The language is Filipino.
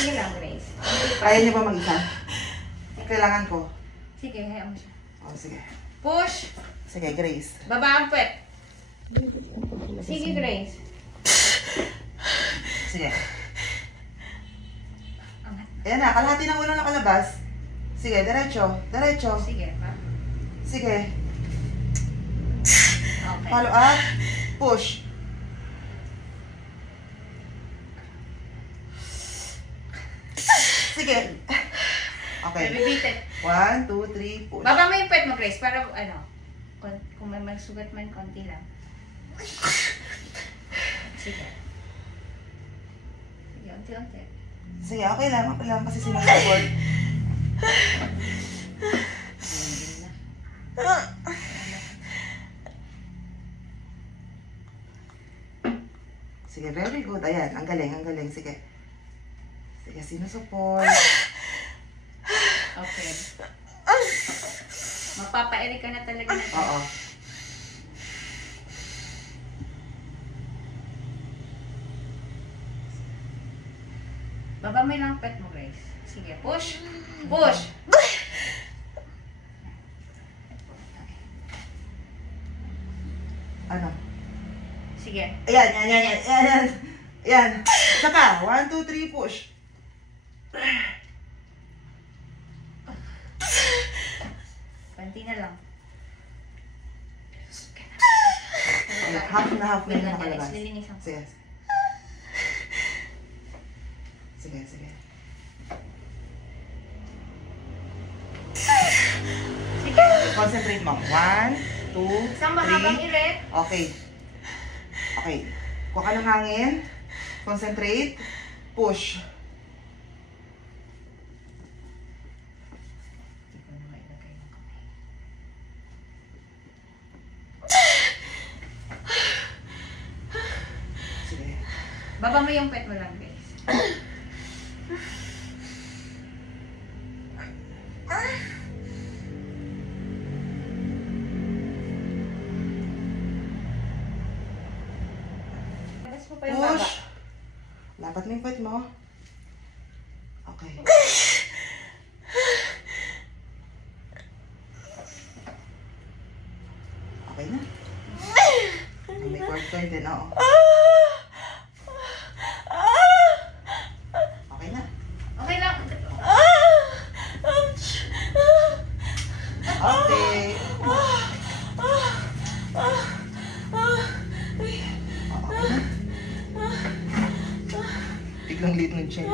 Sige lang, Grace. Kaya niyo ba mag-isa? Kailangan ko. Sige, hayaan mo siya. Oh, sige. Push! Sige, Grace. Baba ang puwet. Sige, Grace. Sige. Angat. Ayan na, kalahati ng ulo nakalabas. Sige, diretso. Diretso. Sige, pa. Sige. Okay. Follow up. Push. Sige. Okay. Repeat it. 1, 2, 3, push. Baba mo yung puwet mo, Grace, para ano, kung may magsugat man, konti lang. Sige. Sige, unti-unti. Sige, okay lang. Okay lang kasi sinusupport. Sige, very good. Ayan, ang galing, ang galing. Sige. Sige, sinusupport. Okay. Magpapa-eri ka na talaga na. Oo. Baba mo lang ang puwet mo, Grace. Sige, push. Push. Ano? Sige. Ayan, yan, yan, yan, yan, yan. Yan. Saka, 1, 2, 3, push. Panti na lang. Ayan, half na half na Wait yung lang, nakalabas. guys. Lilinisan ko. Sige. Sige, sige. Sige. Concentrate mo. 1, 2, Isang mahabang 3. iret. Okay. Okay. Kuha ka ng hangin. Concentrate. Push. Hindi ko na mailagay ng kamay. Sige. Baba mo yung puwet mo lang, Grace. Labas mo pa yung baba. Push. Lapat mo yung puwet mo. Okay. Okay na. May cord din, oo. Okay na. Okay lang. Okay. Okay na. Biglang lit ng chin.